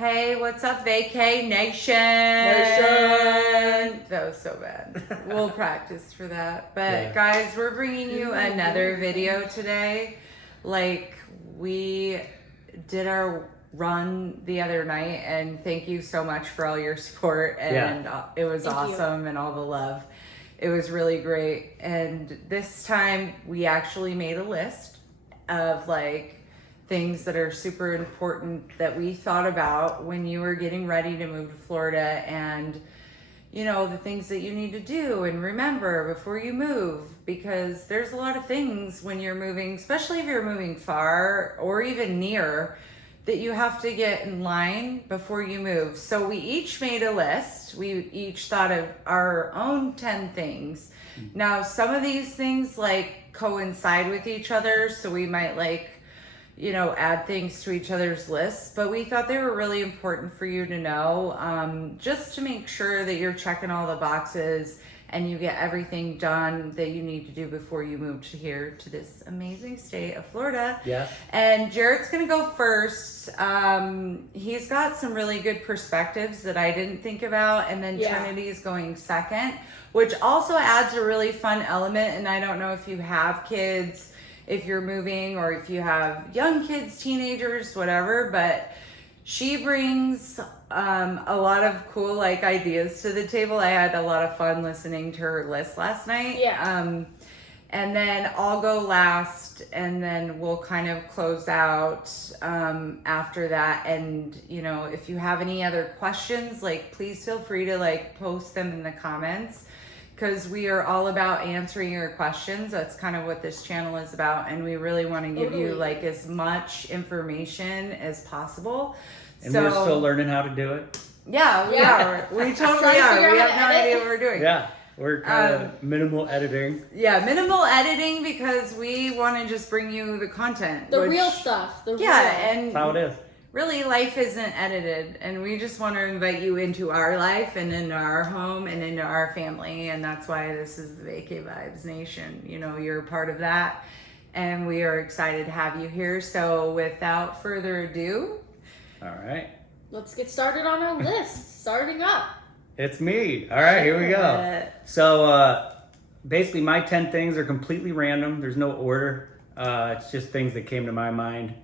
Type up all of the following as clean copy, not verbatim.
Hey, what's up, Vacay Nation? That was so bad. We'll practice for that. But guys, we're bringing you another video today. Like, we did our run the other night, and thank you so much for all your support. And it was awesome, and all the love. It was really great. And this time we actually made a list of like things that are super important that we thought about when you were getting ready to move to Florida, and you know, the things that you need to do and remember before you move, because there's a lot of things when you're moving, especially if you're moving far or even near, that you have to get in line before you move. So we each made a list. We each thought of our own 10 things. Now, some of these things like coincide with each other, so we might like, you know, add things to each other's lists, but we thought they were really important for you to know, just to make sure that you're checking all the boxes and you get everything done that you need to do before you move to here to this amazing state of Florida. Yeah. And Jarrett's gonna go first. He's got some really good perspectives that I didn't think about, and then Trinity's going second, which also adds a really fun element. And I don't know if you have kids, if you're moving, or if you have young kids, teenagers, whatever, but she brings a lot of cool like ideas to the table. I had a lot of fun listening to her list last night. And then I'll go last, and then we'll kind of close out after that. And you know, if you have any other questions, like please feel free to like post them in the comments, because we are all about answering your questions. That's kind of what this channel is about, and we really want to give you like as much information as possible. And we're still learning how to do it. Yeah, we are. We totally are. We have no idea what we're doing. Yeah, we're kind of minimal editing. Yeah, minimal editing, because we want to just bring you the content. The real stuff. And that's how it is. Really, life isn't edited, and we just want to invite you into our life and into our home and into our family, and that's why this is the Vacay Vibes Nation. You know, you're a part of that, and we are excited to have you here. So without further ado, all right, let's get started on our list. Starting up. It's me. All right, here we go. So basically my 10 things are completely random. There's no order. It's just things that came to my mind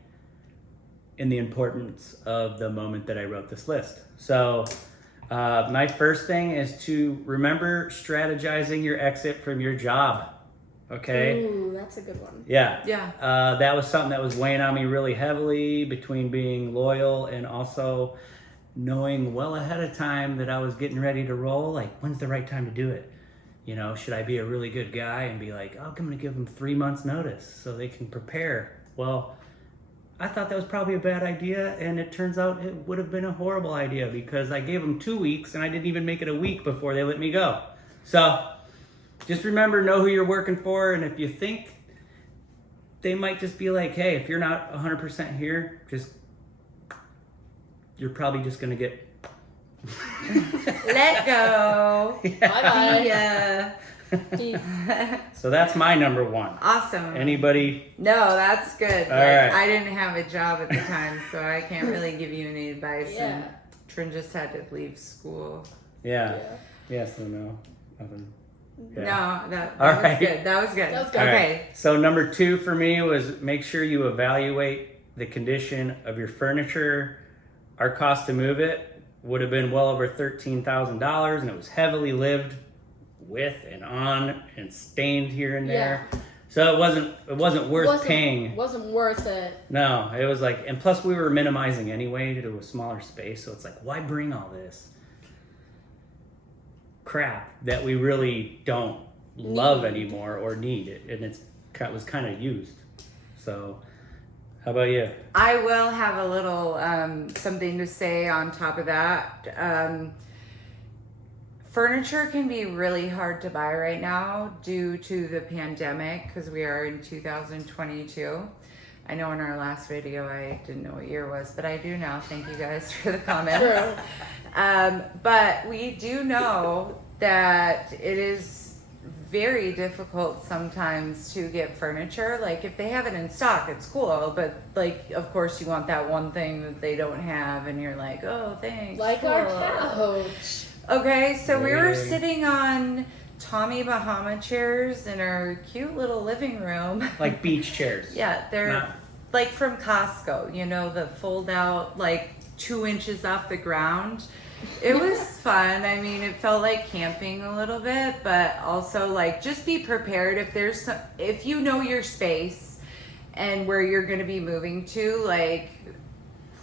in the importance of the moment that I wrote this list. So my first thing is to remember strategizing your exit from your job. Okay. Ooh, that's a good one. Yeah. Yeah. That was something that was weighing on me really heavily, between being loyal and also knowing well ahead of time that I was getting ready to roll. Like, when's the right time to do it? You know, should I be a really good guy and be like, oh, I'm going to give them 3 months notice so they can prepare? Well, I thought that was probably a bad idea, and it turns out it would have been a horrible idea, because I gave them 2 weeks and I didn't even make it a week before they let me go. So just remember, know who you're working for, and if you think they might just be like, hey, if you're not 100% here, you're probably just going to get let go. Bye-bye. So that's my number one. Awesome. Anybody? No, that's good. All right. I didn't have a job at the time, so I can't really give you any advice. And Trin just had to leave school. Yeah. Yes or no? Nothing. Yeah. No, that was good. That was good. Okay. Right. So number 2 for me was make sure you evaluate the condition of your furniture. Our cost to move it would have been well over $13,000, and it was heavily lived with and on and stained here and there. So it wasn't worth paying. Wasn't worth it. No, it was like, and plus we were minimizing anyway to a smaller space, so it's like, why bring all this crap that we really don't love anymore or need it? And it was kind of used. So how about you? I will have a little something to say on top of that. Furniture can be really hard to buy right now due to the pandemic, because we are in 2022. I know in our last video I didn't know what year it was, but I do now. Thank you guys for the comments. But we do know that it is very difficult sometimes to get furniture. Like if they have it in stock, it's cool, but like of course you want that one thing that they don't have, and you're like, oh, thanks. Like cool. our couch. Okay, so we were Yay. sitting on Tommy Bahama chairs in our cute little living room. Like beach chairs. Yeah, they're Not- like from Costco, you know, the fold out like 2 inches off the ground. It was fun. I mean, it felt like camping a little bit, but also like just be prepared if you know your space and where you're going to be moving to, like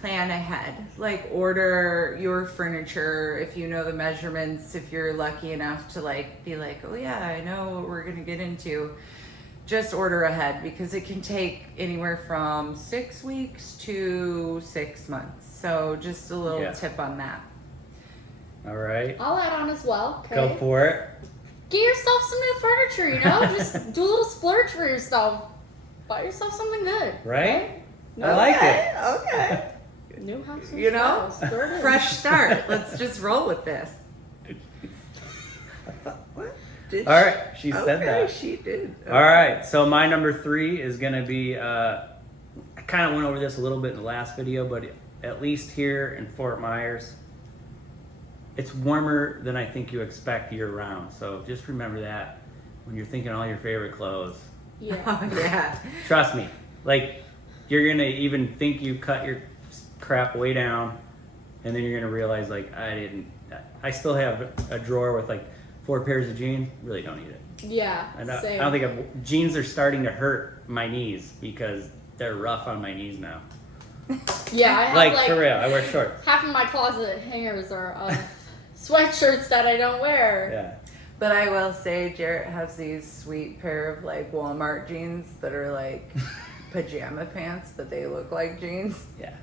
plan ahead. Like order your furniture if you know the measurements, if you're lucky enough to like be like, "Oh yeah, I know what we're going to get into." Just order ahead because it can take anywhere from 6 weeks to 6 months. So just a little tip on that. All right. I'll add on as well. Okay. Go for it. Get yourself some new furniture, you know? Just do a little splurge for yourself. Buy yourself something good. Right? I like it. Okay. New house. You know, Throw it in. fresh start. Let's just roll with this. What? Did All right. She said okay, that. she did. All right. So my number 3 is going to be, I kind of went over this a little bit in the last video, but at least here in Fort Myers, it's warmer than I think you expect year round. So just remember that when you're thinking all your favorite clothes. Yeah. Oh, yeah. Trust me. Like, you're going to even think you cut your crap way down, and then you're going to realize, like, I still have a drawer with like 4 pairs of jeans. Really don't need it. Yeah. I don't Same. think jeans are starting to hurt my knees because they're rough on my knees now. Yeah, I have Like, like for real, I wear shorts. half of my closet hangers are of sweatshirts that I don't wear. Yeah. But I will say, Jarrett has these sweet pair of like Walmart jeans that are like pajama pants, but they look like jeans. Yeah.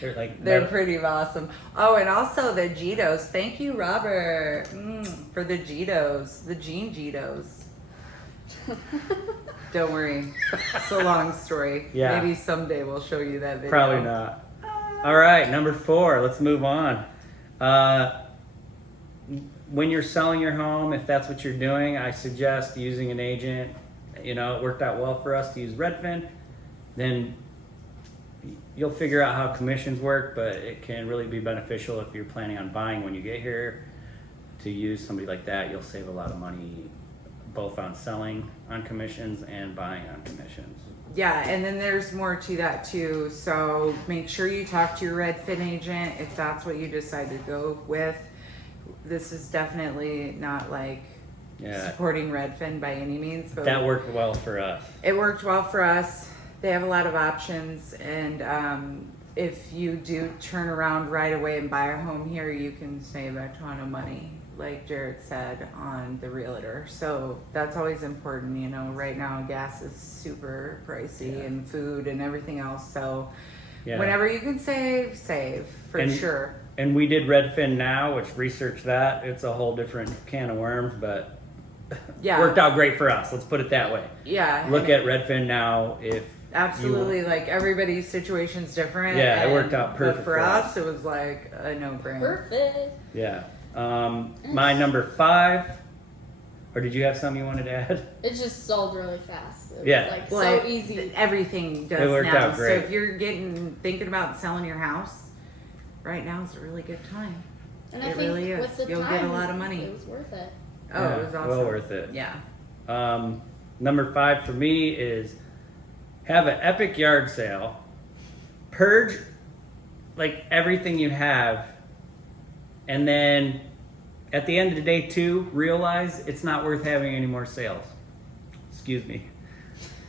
They're like They're metal- pretty awesome. Oh, and also the Gitos. Thank you, Robert, for the Gitos, the jean Gitos. Don't worry, it's a long story. Yeah. Maybe someday we'll show you that video. Probably not. All right, number 4. Let's move on. When you're selling your home, if that's what you're doing, I suggest using an agent. You know, it worked out well for us to use Redfin. Then you'll figure out how commissions work, but it can really be beneficial if you're planning on buying when you get here. To use somebody like that, you'll save a lot of money both on selling on commissions and buying on commissions. Yeah, and then there's more to that too. So make sure you talk to your Redfin agent if that's what you decide to go with. This is definitely not like supporting Redfin by any means, but That worked well for us. it worked well for us. They have a lot of options, and if you do turn around right away and buy a home here, you can save a ton of money, like Jared said, on the realtor. So that's always important. You know, right now gas is super pricey and food and everything else. So whenever you can save for sure. And we did Redfin Now, which researched that. It's a whole different can of worms, but worked out great for us. Let's put it that way. Yeah. Look at Redfin Now if absolutely, like everybody's situation's different. Yeah, it worked out perfect But for for us, it was like a no-brainer. Perfect. Yeah. My number 5, or did you have something you wanted to add? It just sold really fast. It Yeah. was like Well, so easy. Everything does It worked now. out great. So if you're thinking about selling your house, right now is a really good time. And I it think really is. with the You'll time, get a lot of money. It was worth it. Oh, Yeah, it was awesome. well worth it. Yeah. Number 5 for me is have an epic yard sale. Purge like everything you have, and then at the end of the day too, realize it's not worth having any more sales. Excuse me.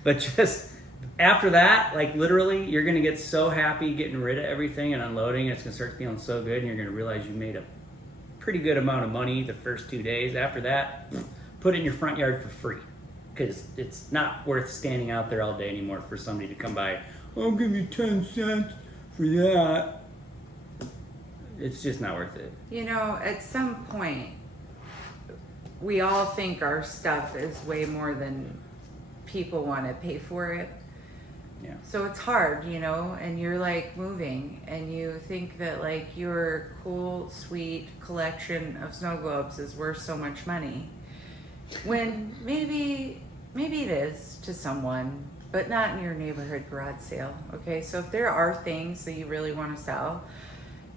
But just after that, like literally, you're gonna get so happy getting rid of everything and unloading. It's gonna start feeling so good, and you're gonna realize you made a pretty good amount of money the first 2 days. After that, put it in your front yard for free, because it's not worth standing out there all day anymore for somebody to come by. I'll give you 10 cents for that. It's just not worth it. You know, at some point, we all think our stuff is way more than people want to pay for it. Yeah. So it's hard, you know, and you're like moving and you think that like your cool, sweet collection of snow globes is worth so much money. when maybe it is to someone, but not in your neighborhood garage sale. Okay, so if there are things that you really want to sell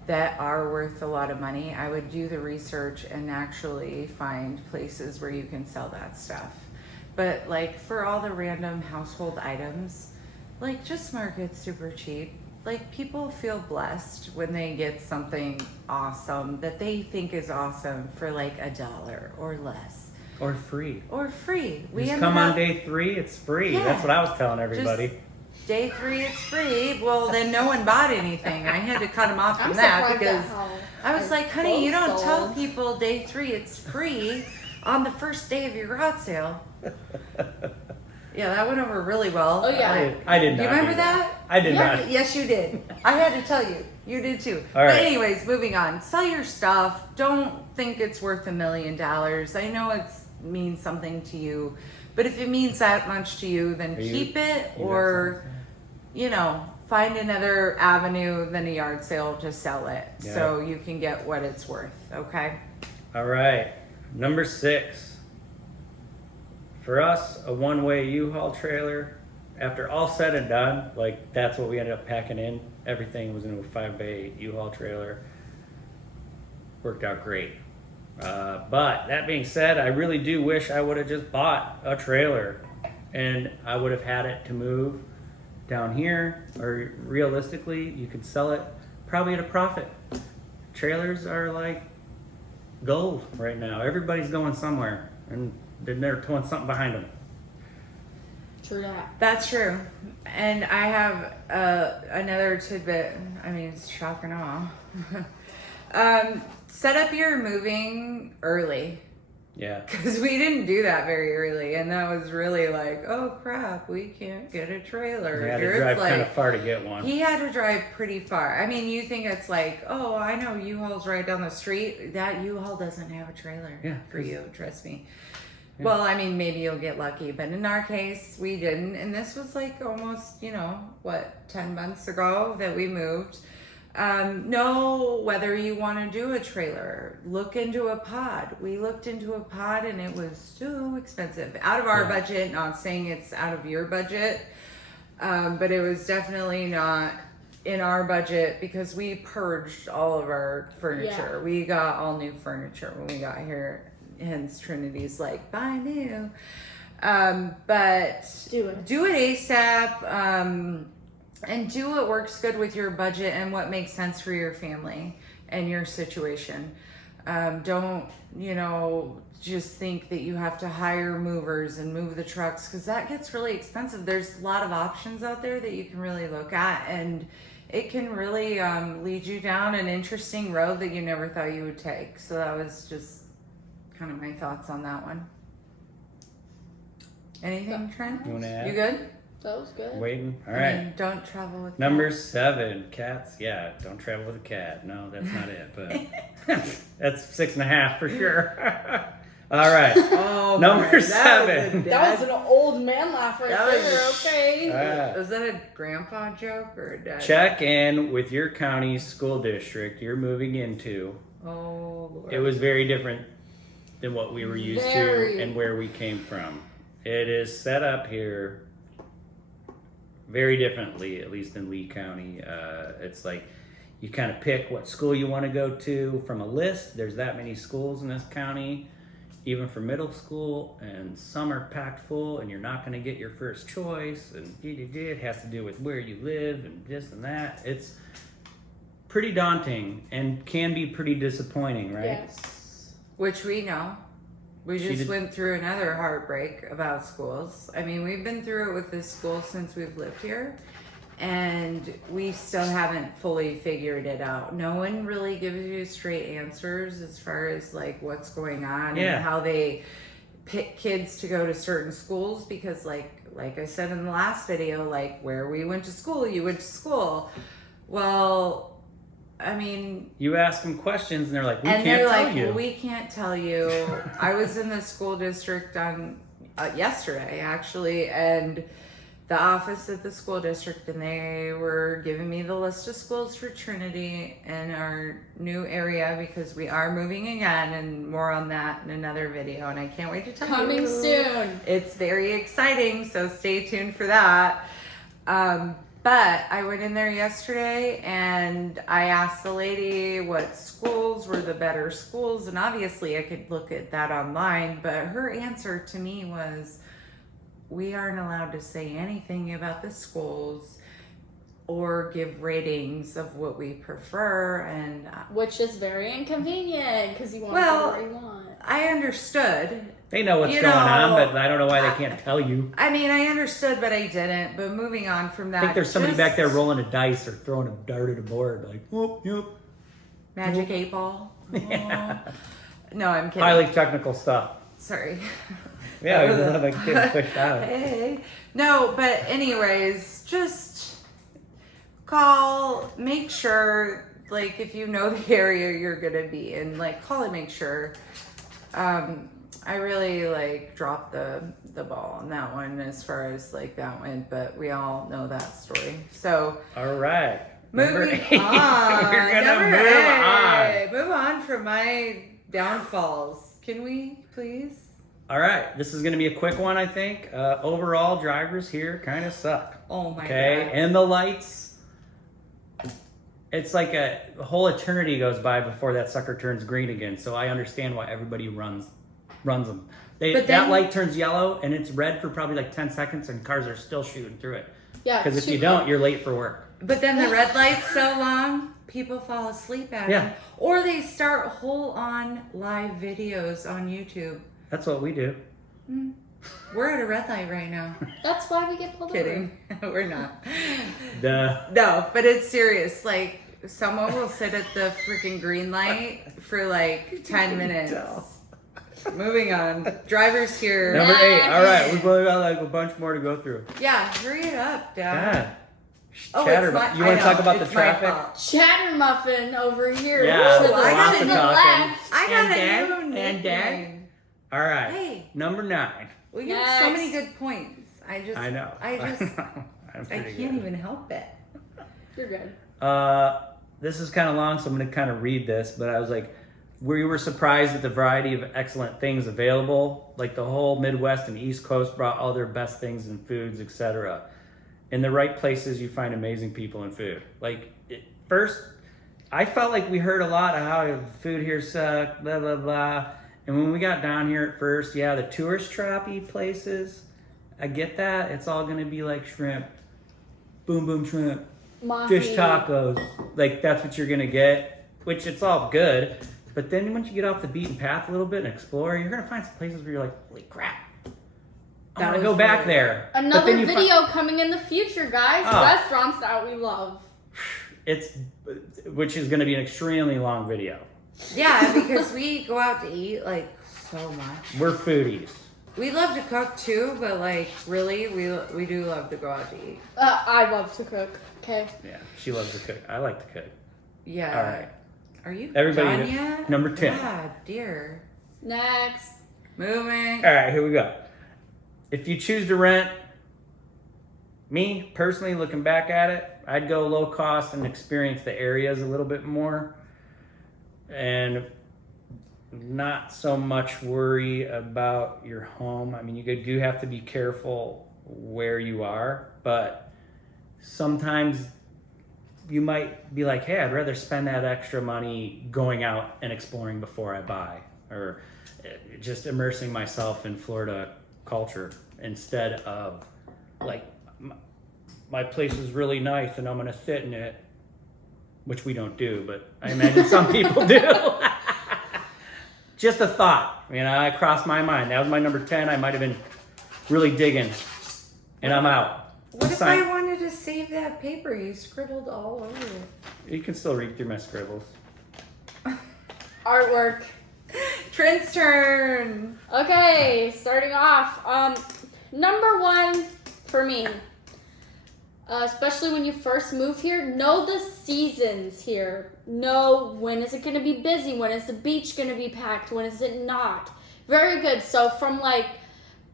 that are worth a lot of money, I would do the research and actually find places where you can sell that stuff. But like for all the random household items, like just mark it super cheap. Like people feel blessed when they get something awesome that they think is awesome for like $1 or less. Or free. Or free. We Just come on day 3, it's free. Yeah. That's what I was telling everybody. Day 3, it's free. Well, then no one bought anything. I had to cut them off from I'm that surprised because at how I was like, honey, both you don't tell sold. people day 3 it's free on the first day of your garage sale. Yeah, that went over really well. Oh, yeah. I did not. You remember do that? I did Yeah. not. Yes, you did. I had to tell you. You did too. All right. But anyways, moving on. Sell your stuff. Don't think it's worth $1 million. I know it means something to you, but if it means that much to you, then keep it, or find another avenue than a yard sale to sell it, so you can get what it's worth. Okay. All right. Number 6. For us, a one-way U-Haul trailer, after all said and done, like that's what we ended up packing in. Everything was in a 5x8 U-Haul trailer. Worked out great. But that being said, I really do wish I would have just bought a trailer and I would have had it to move down here, or realistically, you could sell it probably at a profit. Trailers are like gold right now. Everybody's going somewhere and then they're towing something behind them. True that. That's true. And I have another tidbit. I mean, it's shock and awe. Set up your moving early. Yeah. Because we didn't do that very early. And that was really like, oh crap, we can't get a trailer. We had Here to drive it's kind like, of far to get one. he had to drive pretty far. I mean, you think it's like, oh, I know U-Haul's right down the street. That U-Haul doesn't have a trailer for you, trust me. Yeah. Well, I mean, maybe you'll get lucky, but in our case, we didn't. And this was like almost, 10 months ago that we moved. Know whether you want to do a trailer. Look into a pod. We looked into a pod and it was too expensive. Out of our budget, not saying it's out of your budget, but it was definitely not in our budget because we purged all of our furniture. Yeah. We got all new furniture when we got here. Hence Trinity's like, buy new. But do it ASAP. And do what works good with your budget and what makes sense for your family and your situation. Don't, just think that you have to hire movers and move the trucks, because that gets really expensive. There's a lot of options out there that you can really look at, and it can really lead you down an interesting road that you never thought you would take. So that was just kind of my thoughts on that one. Anything, Trent? You want to add? You good? That was good. Waiting. All right. I mean, don't travel with Number cats. 7, cats. Yeah, don't travel with a cat. No, that's not it. But that's 6.5 for sure. All right. Oh, Number 7. That was an old man laugh right That there. was- Okay. Was that a grandpa joke or a dad? Check in with your county school district you're moving into. Oh, Lord. It was very different than what we were used Very. to and where we came from. It is set up here very differently, at least in Lee County. It's like you kind of pick what school you want to go to from a list. There's that many schools in this county, even for middle school, and some are packed full and you're not going to get your first choice, and it has to do with where you live and this and that. It's pretty daunting and can be pretty disappointing, right? Yes. Which we know. We just went through another heartbreak about schools. I mean, we've been through it with this school since we've lived here, and we still haven't fully figured it out. No one really gives you straight answers as far as like what's going on and how they pick kids to go to certain schools, because like I said in the last video, like where we went to school, you went to school. Well, I mean, you ask them questions and they're like, we and can't they're tell like, you. well, we can't tell you. I was in the school district on yesterday actually, and the office at the school district, and they were giving me the list of schools for Trinity in our new area because we are moving again, and more on that in another video. And I can't wait to tell you. Coming soon. It's very exciting, so stay tuned for that. But I went in there yesterday and I asked the lady what schools were the better schools, and obviously I could look at that online, but her answer to me was, we aren't allowed to say anything about the schools or give ratings of what we prefer. And which is very inconvenient because you want to well, do what you want. I understood. They know what's going on, but I don't know why they can't tell you. I mean, I understood, but I didn't. But moving on from that, I think there's somebody back there rolling a dice or throwing a dart at a board, like, whoop, yep. Magic 8 Ball. Yeah. No, I'm kidding. Highly technical stuff. Sorry. Yeah, we love like getting pushed out. Hey. No, but anyways, just call, make sure, like, if you know the area you're gonna be in, like, call and make sure. I really like dropped the ball on that one as far as like that went, but we all know that story. So all right, moving on. We're gonna move on from my downfalls. Can we please? All right, this is gonna be a quick one, I think. Overall, drivers here kind of suck. Oh my god. And the lights. It's like a whole eternity goes by before that sucker turns green again. So I understand why everybody runs them. That light turns yellow and it's red for probably like 10 seconds and cars are still shooting through it. Yeah. Because if you don't, you're late for work. But then the red light's so long, people fall asleep at them. Or they start whole on live videos on YouTube. That's what we do. We're at a red light right now. That's why we get pulled Kidding. We're not. Duh. No, but it's serious. Like, someone will sit at the freaking green light for like 10 minutes. Moving on. Drivers here. Number 8. All right, we've only got like a bunch more to go through. Yeah, hurry it up, Dad. Oh, you want to talk about the traffic? Chattermuffin over here. Yeah, To the lots of talking. left. I got And a new Dan? nickname. All right. Hey. Number 9. Well, you have so many good points. I know. I I'm can't good. even help it. You're good. This is kind of long, so I'm going to kind of read this, but I was like, we were surprised at the variety of excellent things available. Like the whole Midwest and East Coast brought all their best things and foods, etc. In the right places, you find amazing people and food. Like, first, I felt like we heard a lot of how the food here sucked, blah, blah, blah. And when we got down here at first, the tourist trappy places, I get that. It's all going to be like shrimp, boom, boom shrimp, fish tacos. Like, that's what you're going to get, which it's all good. But then once you get off the beaten path a little bit and explore, you're going to find some places where you're like, holy crap. I want to go back there. Another video coming in the future, guys. Restaurants that we love. Which is going to be an extremely long video. Yeah, because we go out to eat like so much. We're foodies. We love to cook too, but like really, we do love to go out to eat. I love to cook. Okay. Yeah, she loves to cook. I like to cook. Yeah. All right. Are you Everybody done yet? Number 10. God, dear. Next. Moving. All right, here we go. If you choose to rent, me personally, looking back at it, I'd go low cost and experience the areas a little bit more. And not so much worry about your home. I mean, you do have to be careful where you are, but sometimes you might be like, hey, I'd rather spend that extra money going out and exploring before I buy, or just immersing myself in Florida culture instead of like, my place is really nice and I'm going to sit in it, which we don't do, but I imagine some people do. Just a thought, it crossed my mind. That was my number 10. I might have been really digging, and I'm out. What if I wanted to save that paper? You scribbled all over it. You can still read through my scribbles. Artwork. Trent's turn. Okay, starting off. Number 1 for me. Especially when you first move here, know the seasons here. Know when is it going to be busy, when is the beach going to be packed, when is it not. Very good. So from like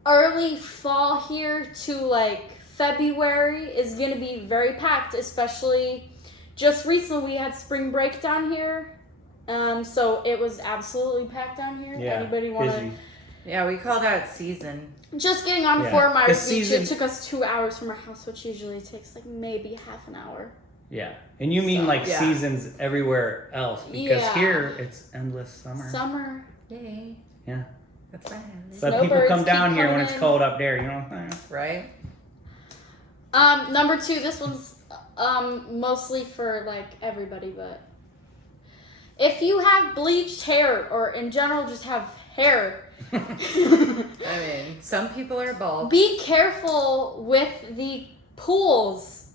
early fall here to like February is going to be very packed, especially just recently we had spring break down here. So it was absolutely packed down here. Yeah, Anybody want to... busy. Yeah, we call that season. Just getting on Fort Myers Beach, season... it took us 2 hours from our house, which usually takes like maybe half an hour. Yeah. And you mean seasons everywhere else, because here it's endless summer. Summer. Yay. Yeah. That's fine. But people come down here when it's cold up there, you know? Right? Number 2, this one's mostly for like everybody, but if you have bleached hair or in general just have hair, I mean, some people are bald. be careful with the pools.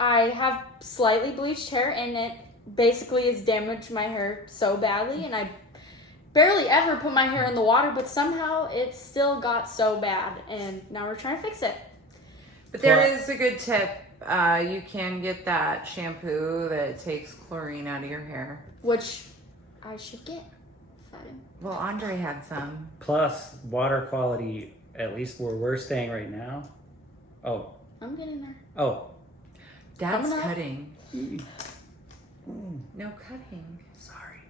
I have slightly bleached hair and it basically has damaged my hair so badly, and I barely ever put my hair in the water, but somehow it still got so bad, and now we're trying to fix it. But there is a good tip. You can get that shampoo that takes chlorine out of your hair. Which I should get. Well, Andre had some. Plus, water quality, at least where we're staying right now. Oh. I'm getting there. Oh. Dad's cutting. No cutting. Sorry.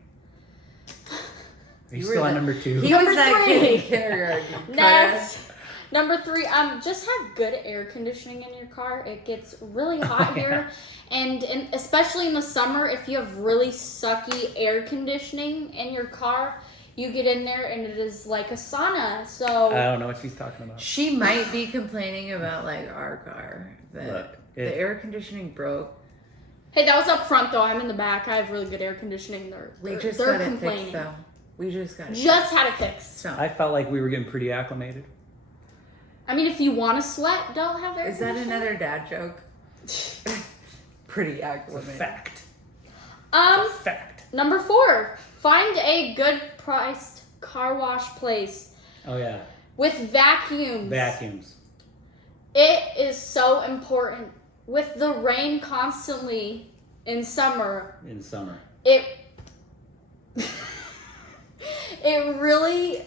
Are you still on number 2? He was that kid in kindergarten. Next. Number 3, just have good air conditioning in your car. It gets really hot here. And especially in the summer, if you have really sucky air conditioning in your car, you get in there and it is like a sauna. So I don't know what she's talking about. She might be complaining about like our car. That the air conditioning broke. Hey, that was up front though. I'm in the back. I have really good air conditioning. We just got it fixed though. We just got it Just had it fixed. So. I felt like we were getting pretty acclimated. I mean, if you want to sweat, don't have air conditioning. Is that another dad joke? Pretty acclimated. Fact. Fact. Number 4, find a good priced car wash place. Oh yeah. With vacuums. Vacuums. It is so important. With the rain constantly in summer. It really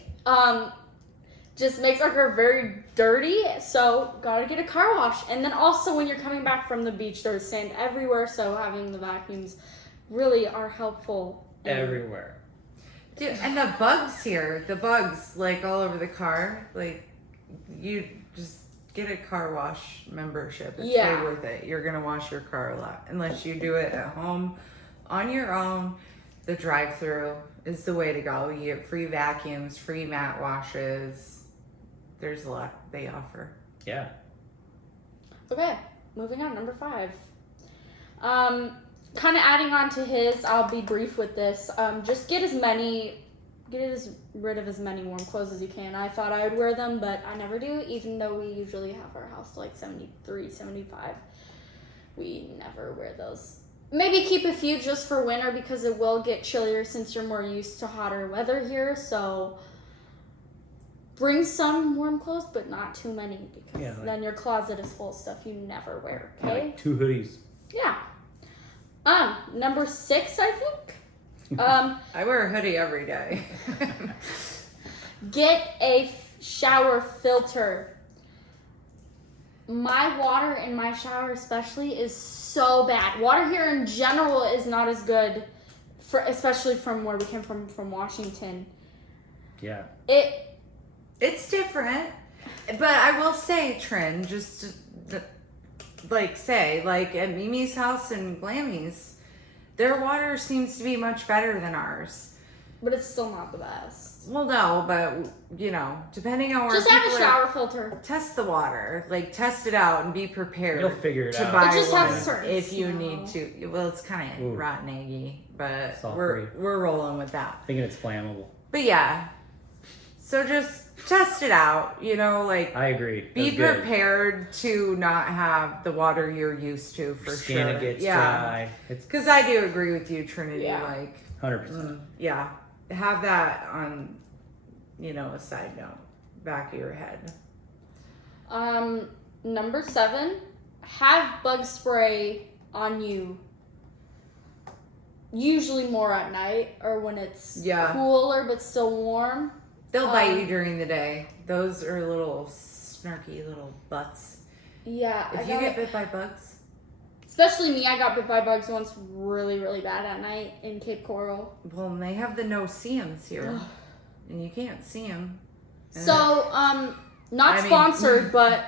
just makes our car very dirty, so gotta get a car wash. And then also when you're coming back from the beach, there's sand everywhere, so having the vacuums really are helpful. Everywhere. Dude, and the bugs here, like all over the car, like you just get a car wash membership. It's way worth it. You're gonna wash your car a lot. Unless you do it at home on your own, the drive-through is the way to go. You get free vacuums, free mat washes. There's a lot they offer. Yeah. Okay, moving on, number 5. Kind of adding on to his, I'll be brief with this. Just get rid of as many warm clothes as you can. I thought I would wear them, but I never do, even though we usually have our house to like 73, 75. We never wear those. Maybe keep a few just for winter because it will get chillier since you're more used to hotter weather here. So bring some warm clothes, but not too many because then your closet is full of stuff you never wear. Okay. Like 2 hoodies. Yeah. Number 6, I think. I wear a hoodie every day. Get a shower filter. My water in my shower especially is so bad. Water here in general is not as good, especially from where we came from Washington. Yeah. It's different. But I will say, Trin, just at Mimi's house and Glammy's, their water seems to be much better than ours. But it's still not the best. Well, no, but, depending on where just have a shower filter. Test the water. Like, test it out and be prepared. You'll figure it out. To buy it just one has a certain if you smell. need to. Well, it's kind of rotten eggy, but Sulfury. we're rolling with that. Thinking it's flammable. But yeah, so just test it out. I agree. Be prepared to not have the water you're used to for Skin sure. It gets dry. Because I do agree with you, Trinity. Yeah. 100%. Yeah, have that on, a side note, back of your head. Number 7, have bug spray on you. Usually more at night or when it's cooler but still warm. They'll bite you during the day. Those are little snarky little butts. Yeah. If you get bit by bugs. Especially me, I got bit by bugs once really, really bad at night in Cape Coral. Well, and they have the no-see-ums here. And you can't see them. So, not sponsored, but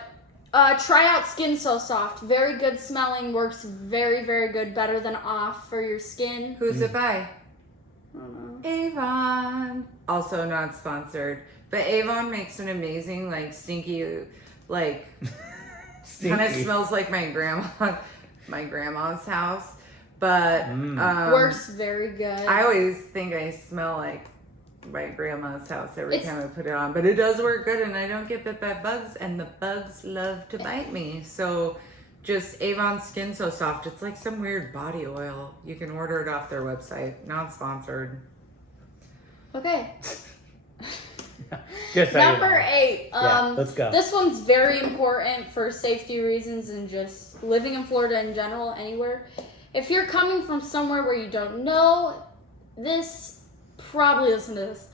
try out Skin So Soft. Very good smelling, works very, very good. Better than Off for your skin. Who's it by? I don't know. Avon. Also not sponsored. But Avon makes an amazing, like, stinky, like, kind of smells like my grandma's house. But Works very good. I always think I smell like my grandma's house every time I put it on. But it does work good, and I don't get bit by bugs, and the bugs love to bite me. So just Avon Skin So Soft. It's like some weird body oil. You can order it off their website. Not sponsored. Okay. Just Number 8. Let's go. This one's very important for safety reasons and just living in Florida in general, anywhere. If you're coming from somewhere where you don't know this, probably listen to this.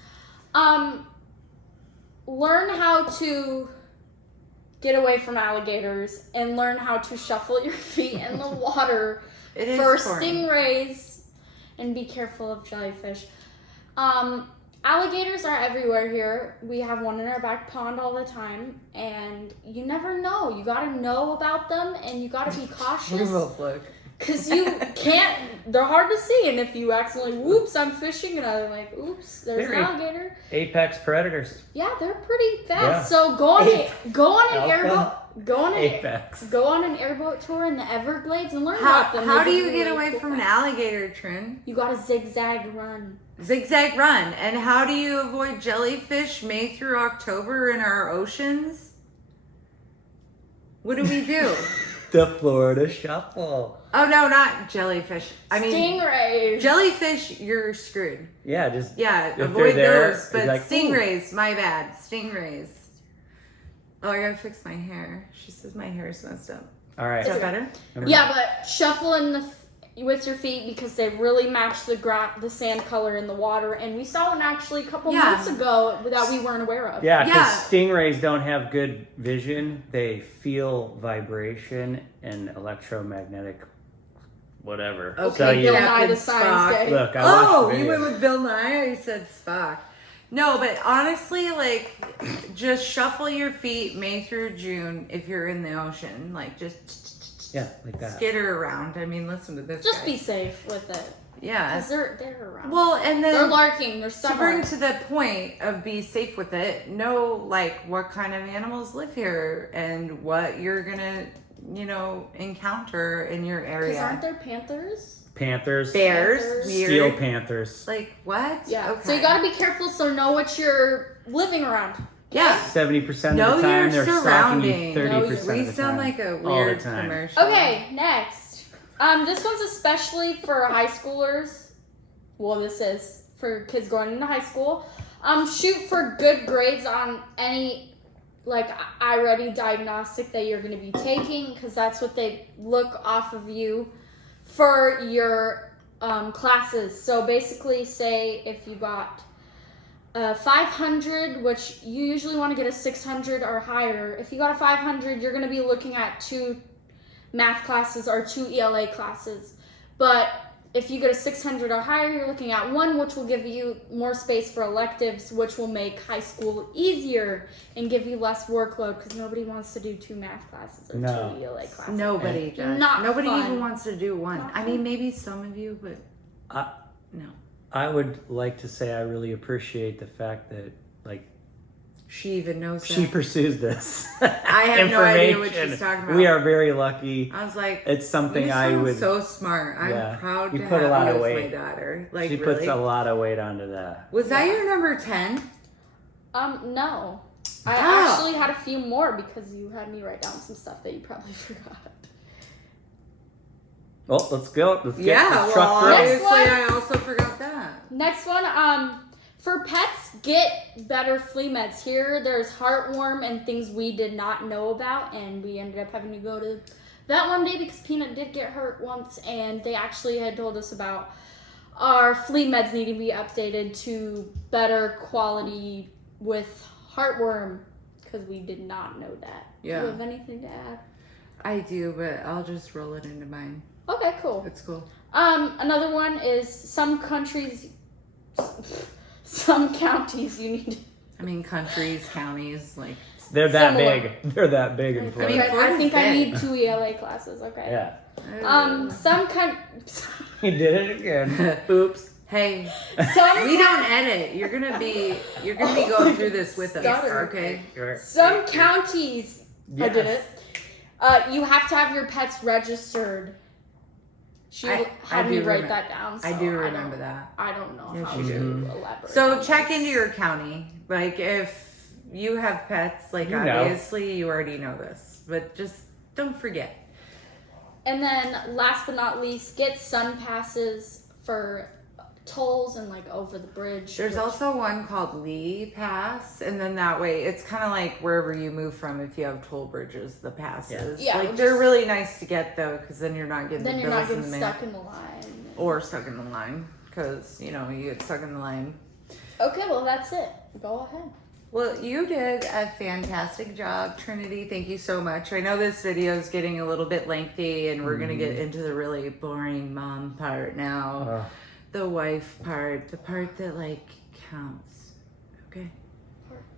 Learn how to get away from alligators and learn how to shuffle your feet in the water for stingrays, and be careful of jellyfish. Alligators are everywhere here. We have one in our back pond all the time, and you never know. You gotta know about them, and you gotta be cautious. Look. Because you can't, they're hard to see, and if you accidentally, whoops, I'm fishing, and I'm like, oops, there's an alligator. Apex predators. Yeah, they're pretty fast. Yeah. So go on an airboat. Go on an airboat tour in the Everglades and learn about them. How do you get away from an alligator, Trin? You gotta zigzag run. Zigzag run. And how do you avoid jellyfish May through October in our oceans? What do we do? The Florida Shuffle. Oh, no, not jellyfish. I mean, Stingrays. Jellyfish, you're screwed. Yeah, just avoid there, those. But like, stingrays, my bad. Stingrays. Oh, I gotta fix my hair. She says my hair is messed up. All right. Is that better? Yeah, but shuffle with your feet because they really match the sand color in the water. And we saw one actually a couple months ago that we weren't aware of. Yeah, because stingrays don't have good vision. They feel vibration and electromagnetic whatever. Okay, so Bill Nye the Science Guy. Look, I watched the you video. went with Bill Nye or you said Spock? No, but honestly, like, just shuffle your feet May through June if you're in the ocean. Like, just like that. skitter around. I mean, listen to this. Just be safe with it. Yeah. Because they're around. Well, and then they're larking. They're somewhere. To bring to the point of be safe with it, know, like, what kind of animals live here and what you're going to, encounter in your area. Because aren't there panthers? Panthers. Bears. Steel panthers. Like, what? Yeah. Okay. So you gotta be careful so know what you're living around. Yeah. 70% of the Know time your they're stalking you 30% of the time. We sound like a weird commercial. Okay, next. This one's especially for high schoolers. Well, this is for kids going into high school. Shoot for good grades on any iReady diagnostic that you're going to be taking, because that's what they look off of you for your classes. So basically, say if you got 500, which you usually want to get a 600 or higher. If you got a 500, you're going to be looking at 2 math classes or 2 ELA classes. But if you get a 600 or higher, you're looking at 1, which will give you more space for electives, which will make high school easier and give you less workload, because nobody wants to do 2 math classes or 2 ELA classes. Nobody does. Nobody even wants to do 1. I mean, maybe some of you, but no. I would like to say I really appreciate the fact that, she even knows she that. pursues this. I have no idea what she's talking about. We are very lucky. I was like, it's something I would. So smart. I'm proud to put a lot have of you as weight. my daughter. She puts a lot of weight onto that. Was that your number 10? No. I actually had a few more because you had me write down some stuff that you probably forgot. Well, let's go. Let's get obviously I also forgot that. Next one, for pets, get better flea meds. Here, there's heartworm and things we did not know about, and we ended up having to go to vet one day because Peanut did get hurt once, and they actually had told us about our flea meds needing to be updated to better quality with heartworm, because we did not know that. Yeah. Do you have anything to add? I do, but I'll just roll it into mine. Okay, cool. It's cool. Another one is some counties you need to... I mean, countries, counties, like... They're that Similar. big. They're that big in Florida. mean, I Florida's think I big. need 2 ELA classes, okay. Yeah. Some He did it again. Oops. Hey, some we don't edit. You're gonna be going through this with us, Stutter. okay? Some counties I Yes. did it. You have to have your pets registered. She I had do me write remem- that down. So I do don't- remember that. I don't know Yes, how you to do. elaborate. So on check this. into your county. Like if you have pets, like You know. obviously you already know this, but just don't forget. And then last but not least, get sun passes for tolls and like over the bridge. There's which- also one called Lee Pass, and then that way it's kind of like wherever you move from. If you have toll bridges, the passes, Yeah, like which they're is- really nice to get though, because then you're not getting then the you're not bills in getting the mail stuck in the line. or stuck in the line, because you know you get stuck in the line. Okay, well that's it. Go ahead. Well, you did a fantastic job, Trinity. Thank you so much. I know this video is getting a little bit lengthy, and we're gonna get into the really boring mom part now. The wife part, the part that like counts. Okay.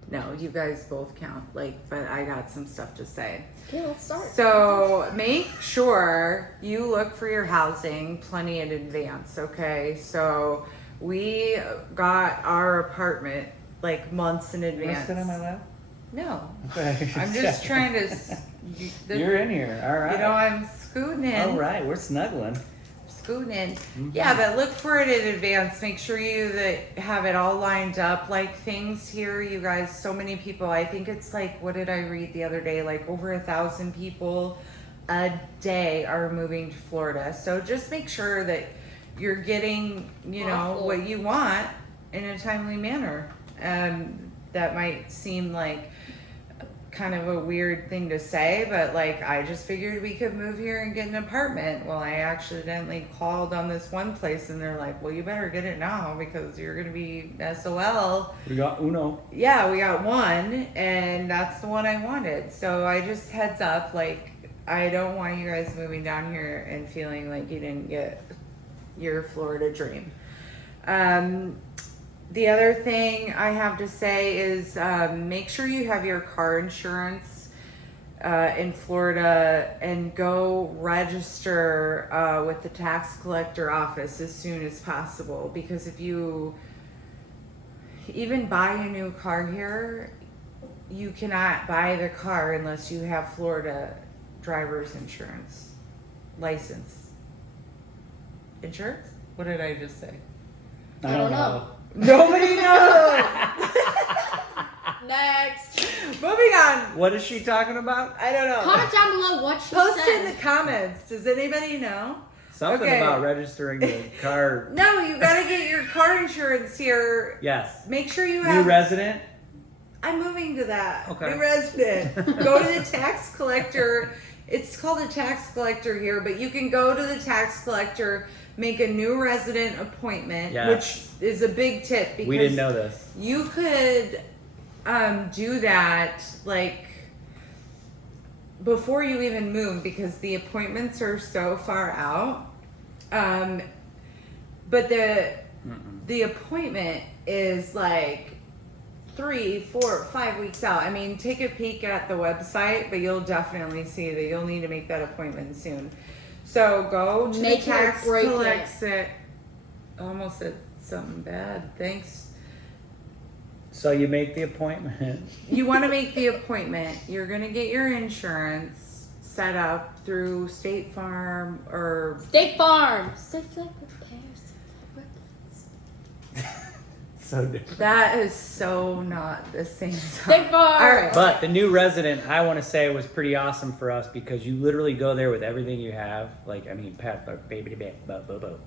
No, you guys both count. Like, but I got some stuff to say. Okay, let's start. So make sure you look for your housing plenty in advance. Okay. So we got our apartment like months in You want to advance. sit on my lap? No, Okay. I'm just trying to. You're in here. All right. You know, I'm scooting in. All right. We're snuggling. Scooting in. Yeah, but look for it in advance. Make sure you that have it all lined up. Like things here, you guys, so many people. I think it's like, what did I read the other day? Like over 1,000 people a day are moving to Florida. So just make sure that you're getting, you know, Awful. what you want in a timely manner. That might seem like kind of a weird thing to say, but like I just figured we could move here and get an apartment. Well, I accidentally called on this one place and they're like, well, you better get it now because you're gonna be SOL. We got Uno. Yeah, we got one and that's the one I wanted. So I just heads up, like I don't want you guys moving down here and feeling like you didn't get your Florida dream. The other thing I have to say is make sure you have your car insurance in Florida and go register with the tax collector office as soon as possible, because if you even buy a new car here, you cannot buy the car unless you have Florida driver's insurance license. Insurance? What did I just say? I don't know. Nobody knows. Next. Moving on. What is she talking about? I don't know. Comment down below what she Post said. in the comments. Does anybody know? Something Okay. about registering the car. No, you gotta get your car insurance here. Yes. Make sure you New have. resident. I'm moving to that. Okay. New resident. Go to the tax collector. It's called a tax collector here, but you can go to the tax collector, make a new resident appointment, Yes. which is a big tip because We didn't know this. you could do that like before you even move because the appointments are so far out. But the appointment is like 3, 4, 5 weeks out. I mean, take a peek at the website, but you'll definitely see that you'll need to make that appointment soon. So go to Make the it or tax break it. collector. Almost said something bad. Thanks. So you make the appointment. You want to make the appointment. You're going to get your insurance set up through State Farm or State Farm. Safe like repairs. Safe like repairs. So different. that is so not the same song. State Farm. All right. But the new resident, I want to say, was pretty awesome for us because you literally go there with everything you have. Like, I mean, passport, baby,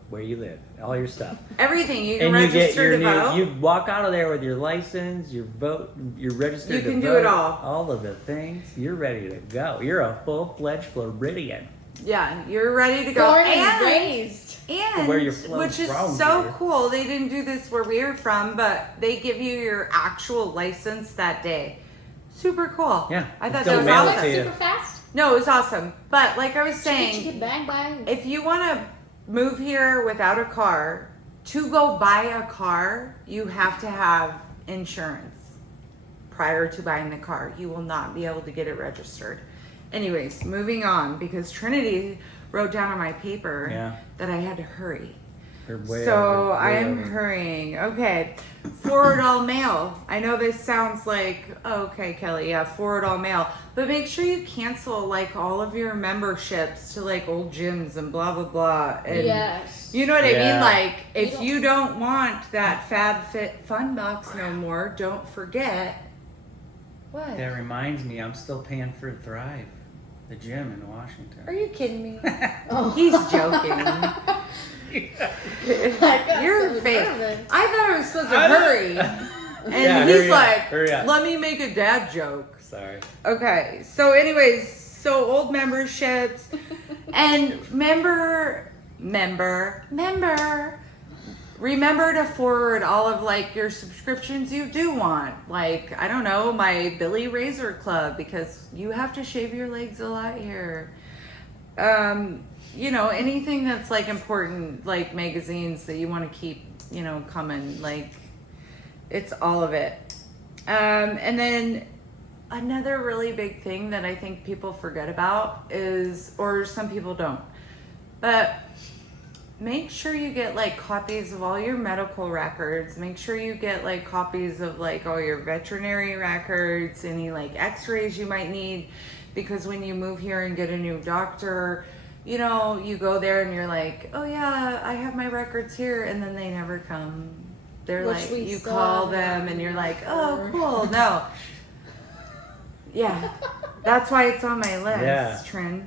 where you live, all your stuff. Everything. You can And you get register your to new, vote. you walk out of there with your license, your vote, you're registered You to can do vote, it all. all of the things. You're ready to go. You're a full-fledged Floridian. Yeah, you're ready to go. Born and raised. And Where you're flown which is from so here. cool. They didn't do this where we were from, but they give you your actual license that day. Super cool. Yeah, I thought they'll that was mail it awesome. to you. Super fast. No, it was awesome. But like I was saying, Chicka, chicka, bang, bang. if you want to move here without a car, to go buy a car, you have to have insurance prior to buying the car. You will not be able to get it registered. Anyways, moving on, because Trinity wrote down on my paper that I had to hurry. So I am hurrying. Okay. Forward all mail. I know this sounds like, oh, okay, Kelly, yeah, forward all mail. But make sure you cancel like all of your memberships to like old gyms and blah, blah, blah. And Yes. you know what I mean? Like, if you don't want that FabFitFun box no more, don't forget. What? That reminds me, I'm still paying for Thrive, the gym in Washington. Are you kidding me? Oh. He's joking. You're fake. Nervous. I thought I was supposed to hurry. And he's like, let me make a dad joke. Sorry. Okay. So anyways, so old memberships and remember to forward all of like your subscriptions you do want. Like, I don't know, my Billy Razor Club, because you have to shave your legs a lot here. You know, anything that's like important, like magazines that you want to keep, you know, coming, like it's all of it. And then another really big thing that I think people forget about is, or some people don't, but make sure you get like copies of all your medical records. Make sure you get like copies of like all your veterinary records, any like x-rays you might need, because when you move here and get a new doctor, you know, you go there and you're like, oh yeah, I have my records here, and then they never come. They're like, you call them and you're like, oh cool, no. Yeah, that's why it's on my list, Trin.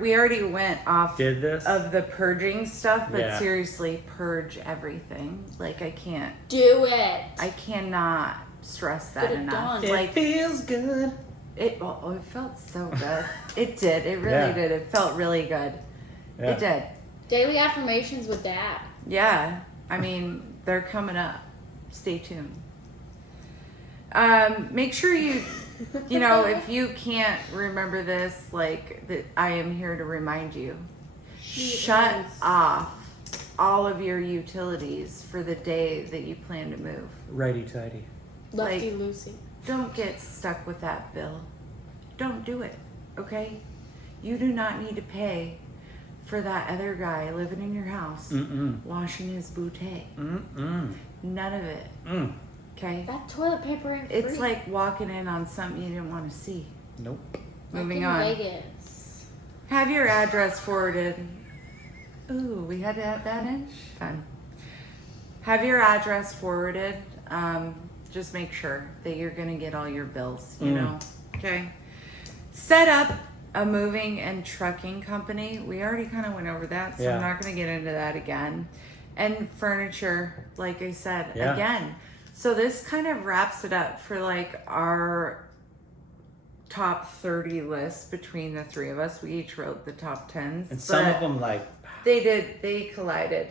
We already went off of the purging stuff, but seriously, purge everything. Like, I can't do it. I cannot stress that enough. It feels good. It felt so good. It did. It really did. It felt really good. Yeah. It did. Daily affirmations with Dad. Yeah. I mean, they're coming up. Stay tuned. Make sure you know, if you can't remember this, like, that I am here to remind you. Shut off all of your utilities for the day that you plan to move. Righty-tighty. Lefty loosey. Don't get stuck with that bill. Don't do it, okay? You do not need to pay for that other guy living in your house, washing his bootay. None of it. Okay? That toilet paper ain't free. It's like walking in on something you didn't want to see. Nope. Moving on. Vegas. Have your address forwarded. Ooh, we had to have that in? Fun. Have your address forwarded. Just make sure that you're going to get all your bills, you know? Okay. Set up a moving and trucking company. We already kind of went over that, so I'm not going to get into that again. And furniture, like I said, again. So this kind of wraps it up for like our top 30 list between the three of us. We each wrote the top 10s. And some of them like... They collided.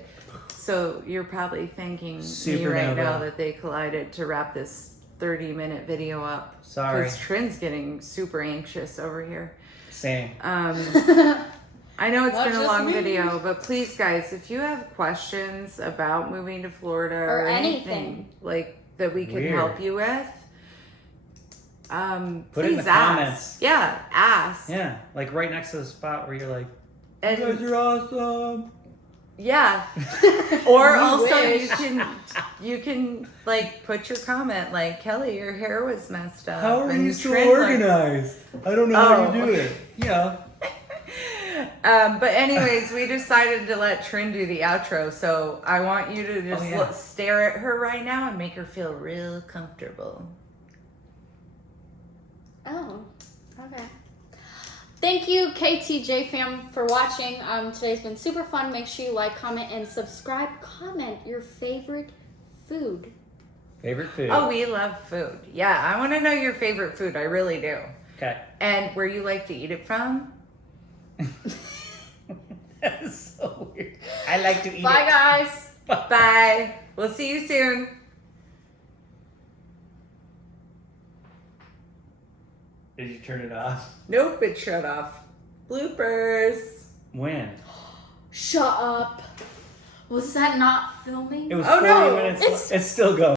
So you're probably thanking me right now that they collided to wrap this 30-minute video up. Sorry. Because Trin's getting super anxious over here. Same. I know it's been a long video, but please, guys, if you have questions about moving to Florida or anything like that we can help you with, put it in the comments. Yeah, ask. Yeah, like right next to the spot where you're like, and you guys are awesome. Yeah. Or also you can like put your comment like, Kelly, your hair was messed up. How are you so organized? I don't know how you do it. Yeah. But anyways, we decided to let Trin do the outro, so I want you to just stare at her right now and make her feel real comfortable. Oh, okay. Thank you, KTJ fam, for watching. Today's been super fun. Make sure you like, comment, and subscribe. Comment your favorite food. Favorite food. Oh, we love food. Yeah, I want to know your favorite food. I really do. Okay. And where you like to eat it from. That is so weird. I like to eat Bye, guys. Bye. We'll see you soon. Did you turn it off? Nope, it shut off. Bloopers. When? Shut up. Was that not filming? It was Oh, 40 no, minutes. it's- It still goes.